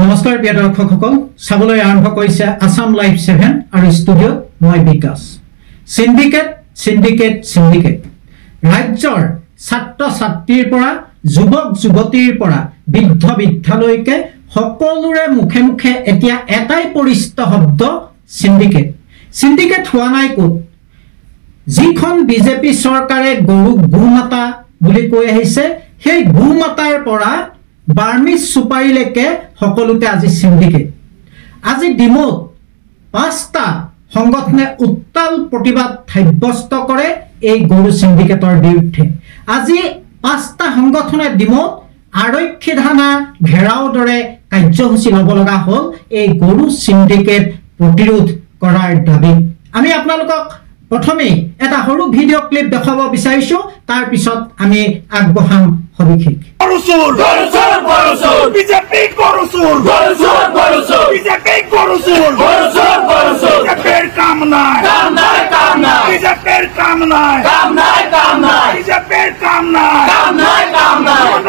নমস্কাৰ প্ৰিয় দৰ্শকসকল চাবলৈ আৰম্ভ কৰিছে আসাম লাইভ 7 আৰু ষ্টুডিঅ মই বিকাশ সিন্ডিকেট ৰাজ্যৰ ছাত্ৰ ছাত্ৰীৰ পৰা যুৱক যুৱতীৰ পৰা বৃদ্ধ বৃদ্ধালৈকে সকলোৰে মুখে মুখে এতিয়া এটাই পৰিচিত শব্দ সিন্ডিকেট হোৱা নাই কোট যিখন বিজেপি চৰকাৰে গোমাতা বুলি কৈ আহিছে সেই গোমাতাৰ পৰা বাৰ্মিজ সুপাৰীলৈকে সকলোতে আজি সিন্ডিকেট আজি ডিমোত 5টা সংগঠনে উত্তাল প্ৰতিবাদ সাব্যস্ত কৰে এই গৰু সিন্ডিকেটৰ বিৰুদ্ধে আজি 5টা সংগঠনে ডিমোত আৰক্ষী থানা ঘেৰাও দৰে কাৰ্যসূচী ল'ব লগা হ'ল এই গৰু সিন্ডিকেট প্ৰতিৰোধ কৰাৰ দাবী আমি আপোনালোকক প্ৰথমে এটা সৰু ভিডিঅ ক্লিপ দেখাব বিচাৰিছো তাৰ পিছত আমি আগবঢ়াম সবিশেষ বিজেপি কাম নাই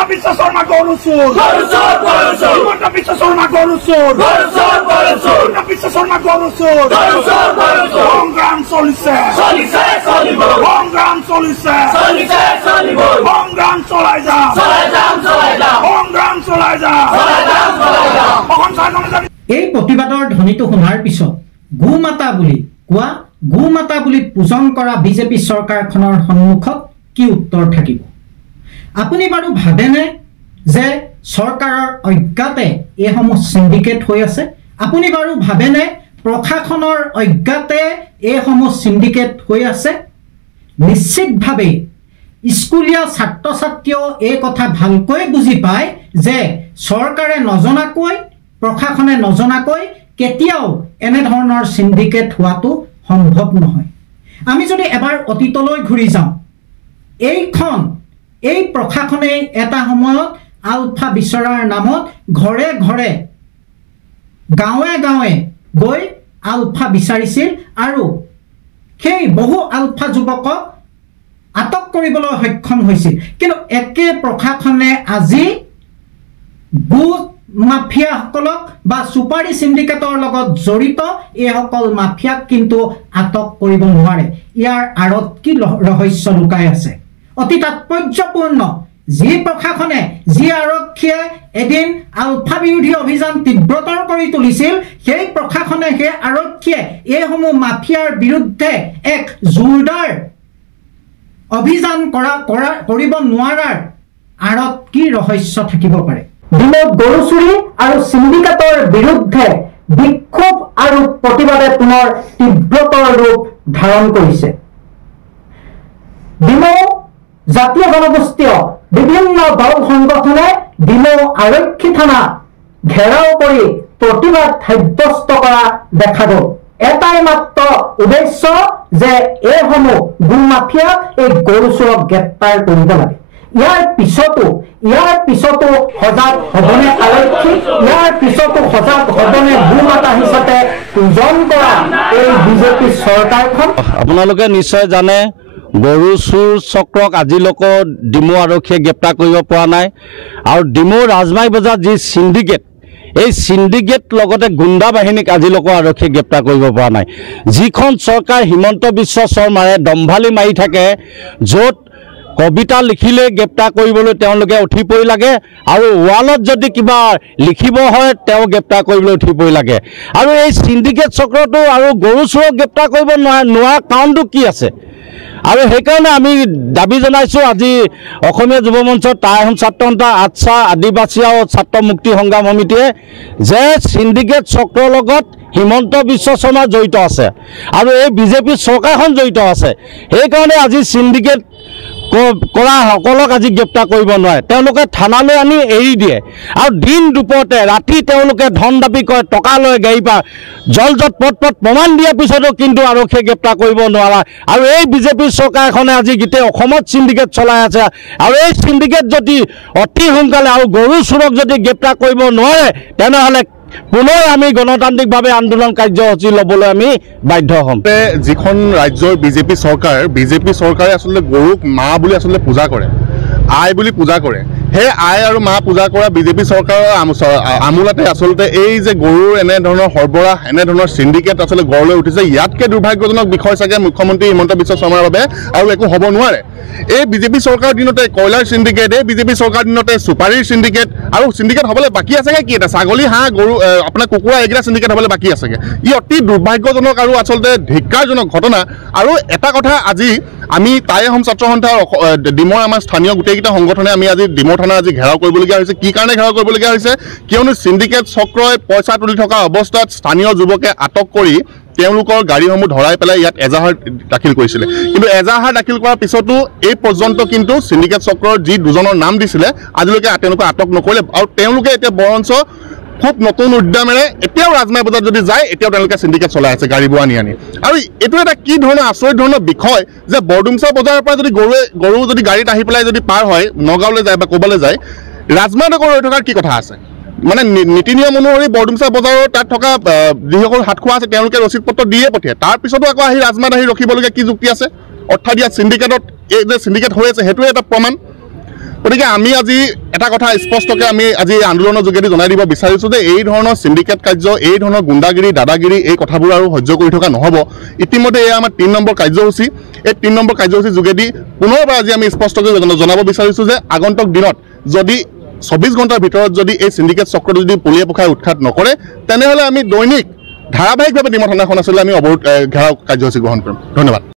বিশ্ব শৰ্মা গৰু চোৰ সংগ্ৰাম চলিছে সংগ্ৰাম চলাই যাম এই প্ৰতিবাদৰ ধ্বনিটো শুনাৰ পিছত গোমাতা বুলি পূজন কৰা বিজেপি চৰকাৰখনৰ সন্মুখত কি উত্তৰ থাকিব আপুনি বাৰু ভাবেনে যে চৰকাৰৰ অজ্ঞাতে এইসমূহ সিন্ডিকেট হৈ আছে আপুনি বাৰু ভাবেনে প্ৰশাসনৰ অজ্ঞাতে এইসমূহ সিন্ডিকেট হৈ আছে নিশ্চিতভাৱে স্কুলীয়া ছাত্ৰ ছাত্ৰীও এই কথা ভালকৈ বুজি পায় যে চৰকাৰে নজনাকৈ প্ৰশাসনে নজনাকৈ কেতিয়াও এনে ধৰণৰ সিন্ডিকেট হোৱাটো সম্ভৱ নহয় আমি যদি এবাৰ অতীতলৈ ঘূৰি যাওঁ এই প্ৰশাসনে এটা সময়ত আলফা বিচৰাৰ নামত ঘৰে ঘৰে গাঁৱে গাঁৱে গৈ আলফা বিচাৰিছিল আৰু সেই বহু আলফা যুৱকক আটক কৰিবলৈ সক্ষম হৈছিল কিন্তু একে প্ৰশাসনে আজি মাফিয়াসকলক বা সুপাৰী সিন্ডিকেটৰ লগত জড়িত এইসকল মাফিয়াক কিন্তু আটক কৰিব নোৱাৰে ইয়াৰ আঁৰত কি ৰহস্য লুকাই আছে অতি তাৎপৰ্যপূৰ্ণ যি প্ৰশাসনে যি আৰক্ষীয়ে এদিন আলফা বিৰোধী অভিযান তীব্ৰতৰ কৰি তুলিছিল সেই প্ৰশাসনে সেই আৰক্ষীয়ে এইসমূহ মাফিয়াৰ বিৰুদ্ধে এক জোৰদাৰ অভিযান কৰিব নোৱাৰাৰ আঁৰত কি ৰহস্য থাকিব পাৰে ডিমোত গৰু চুৰি আৰু সিন্ডিকেটৰ বিৰুদ্ধে বিক্ষোভ আৰু প্ৰতিবাদে পুনৰ তীব্ৰতৰ ৰূপ ধাৰণ কৰিছে ডিমো জাতীয় জনগোষ্ঠীয় বিভিন্ন দল সংগঠনে ডিমো আৰক্ষী থানা ঘেৰাও কৰি প্ৰতিবাদ সাব্যস্ত কৰা দেখা গ'ল এটাই মাত্ৰ উদ্দেশ্য যে এইসমূহ গোমাফিয়াক এই গৰু চোৰক গ্ৰেপ্তাৰ কৰিব লাগে ইয়াৰ পিছতো সজাগ হ'বনে আৰক্ষী ইয়াৰ পিছতো সজাগ হ'বনে গোমাতা হিচাপে পূজন কৰা এই বিজেপি চৰকাৰখন আপোনালোকে নিশ্চয় জানে গৰু চোৰ চক্ৰক আজিলৈকে ডিমো আৰক্ষীয়ে গ্ৰেপ্তাৰ কৰিব পৰা নাই আৰু ডিমো ৰাজমাই বজাৰ যি সিন্ডিকেট এই সিন্ডিকেট লগতে গুণ্ডা বাহিনীক আজিলৈকে আৰক্ষীয়ে গ্ৰেপ্তাৰ কৰিব পৰা নাই যিখন চৰকাৰ হিমন্ত বিশ্ব শৰ্মাৰে দম্ভালি মাৰি থাকে য'ত কবিতা লিখিলে গ্ৰেপ্তাৰ কৰিবলৈ তেওঁলোকে উঠি পৰি লাগে আৰু ৱালত যদি কিবা লিখিব হয় তেওঁ গ্ৰেপ্তাৰ কৰিবলৈ উঠি পৰি লাগে আৰু এই সিন্ডিকেট চক্ৰটো আৰু গৰু চোৰক গ্ৰেপ্তাৰ কৰিব নোৱাৰা কাৰণটো কি আছে আৰু সেইকাৰণে আমি দাবী জনাইছোঁ আজি অসমীয়া যুৱ মঞ্চৰ টাই ছাত্ৰ সন্থা আচ্ছা আদিবাসী আৰু ছাত্ৰ মুক্তি সংগ্ৰাম সমিতিয়ে যে সিন্ডিকেট চক্ৰৰ লগত হিমন্ত বিশ্ব শৰ্মা জড়িত আছে আৰু এই বিজেপি চৰকাৰখন জড়িত আছে সেইকাৰণে আজি সিন্ডিকেট কৰা সকলক আজি গ্ৰেপ্তাৰ কৰিব নোৱাৰে তেওঁলোকে থানালৈ আনি এৰি দিয়ে আৰু দিন দুপৰতে ৰাতি তেওঁলোকে ধন দাবী কৰে টকা লৈ গাড়ী পৰা জলজত পট প্ৰমাণ দিয়াৰ পিছতো কিন্তু আৰক্ষীয়ে গ্ৰেপ্তাৰ কৰিব নোৱাৰা আৰু এই বিজেপি চৰকাৰখনে আজি গোটেই অসমত সিন্ডিকেট চলাই আছে আৰু এই সিন্ডিকেট যদি অতি সোনকালে আৰু গৰু চোৰক যদি গ্ৰেপ্তাৰ কৰিব নোৱাৰে তেনেহ'লে পুনৰ আমি গণতান্ত্ৰিকভাৱে আন্দোলন কাৰ্যসূচী ল'বলৈ আমি বাধ্য হ'ম যিখন ৰাজ্যৰ বিজেপি চৰকাৰে আসলে গৰুক মা বুলি আসলে পূজা কৰে আই বুলি পূজা কৰে সেই আই আৰু মা পূজা কৰা বিজেপি চৰকাৰৰ আমোলাতে আচলতে এই যে গৰুৰ এনেধৰণৰ সৰবৰাহ এনেধৰণৰ সিন্ডিকেট আচলতে গঢ় লৈ উঠিছে ইয়াতকৈ দুৰ্ভাগ্যজনক বিষয় চাগে মুখ্যমন্ত্ৰী হিমন্ত বিশ্ব শৰ্মাৰ বাবে আৰু একো হ'ব নোৱাৰে এই বিজেপি চৰকাৰৰ দিনতে কয়লাৰ সিন্ডিকেট এই বিজেপি চৰকাৰৰ দিনতে সুপাৰীৰ সিন্ডিকেট আৰু সিন্ডিকেট হ'বলৈ বাকী আছেগে কি এটা ছাগলী হাঁহ গৰু আপোনাৰ কুকুৰা এইকেইটা সিন্ডিকেট হ'বলৈ বাকী আছেগে ই অতি দুৰ্ভাগ্যজনক আৰু আচলতে ধিক্কাৰজনক ঘটনা আৰু এটা কথা আজি আমি তাই আহোম ছাত্ৰ সন্থাৰ ডিমৰ আমাৰ স্থানীয় গোটেইকেইটা সংগঠনে আমি আজি ডিমৰ থানা আজি ঘেৰাও কৰিবলগীয়া হৈছে কি কাৰণে ঘেৰাও কৰিবলগীয়া হৈছে কিয়নো সিন্ডিকেট চক্ৰই পইচা তুলি থকা অৱস্থাত স্থানীয় যুৱকে আটক কৰি তেওঁলোকৰ গাড়ীসমূহ ধৰাই পেলাই ইয়াত এজাহাৰ দাখিল কৰিছিলে কিন্তু এজাহাৰ দাখিল কৰাৰ পিছতো এই পৰ্যন্ত কিন্তু সিন্ডিকেট চক্ৰৰ যি দুজনৰ নাম দিছিলে আজিলৈকে তেওঁলোকে আটক নকৰিলে আৰু তেওঁলোকে এতিয়া বৰঞ্চ খুব নতুন উদ্যমেৰে এতিয়াও ৰাজমাই বজাৰত যদি যায় এতিয়াও তেওঁলোকে সিন্ডিকেট চলাই আছে গাড়ীবোৰ আনি আৰু এইটো এটা কি ধৰণৰ আচৰিত ধৰণৰ বিষয় যে বৰডুমচা বজাৰৰ পৰা যদি গৰু যদি গাড়ীত আহি পেলাই যদি পাৰ হয় নগাঁৱলৈ যায় বা ক'বলৈ যায় ৰাজমাই নগৰ ৰৈ থকাৰ কি কথা আছে মানে নীতি নিয়ম অনুসৰি বৰডুমচা বজাৰৰ তাত থকা যিসকল হাত খোৱা আছে তেওঁলোকে ৰচিদ পত্ৰ দিয়ে পঠিয়ায় তাৰ পিছতো আকৌ আহি ৰাজমাত আহি ৰখিবলগীয়া কি যুক্তি আছে অৰ্থাৎ ইয়াত সিন্ডিকেটত এই যে সিন্ডিকেট হৈ আছে সেইটোৱে এটা প্ৰমাণ গতিকে আমি আজি এটা কথা স্পষ্টকৈ আমি আজি আন্দোলনৰ যোগেদি জনাই দিব বিচাৰিছোঁ যে এই ধৰণৰ সিন্ডিকেট কাৰ্য এই ধৰণৰ গুণ্ডাগিৰি দাদাগিৰি এই কথাবোৰ আৰু সহ্য কৰি থকা নহ'ব ইতিমধ্যে এয়া আমাৰ 3 নম্বৰ কাৰ্যসূচী এই 3 নম্বৰ কাৰ্যসূচীৰ যোগেদি পুনৰবাৰ আজি আমি স্পষ্টকৈ জনাব বিচাৰিছোঁ যে আগন্তুক দিনত যদি 24 ঘণ্টাৰ ভিতৰত যদি এই সিন্ডিকেট চক্ৰটো যদি পলিয়ে পোখাই উৎখাত নকৰে তেনেহ'লে আমি দৈনিক ধাৰাবাহিকভাৱে ডিমৌ থানাখন আচলতে আমি অৱৰোধ ঘেৰাও কাৰ্যসূচী গ্ৰহণ কৰিম ধন্যবাদ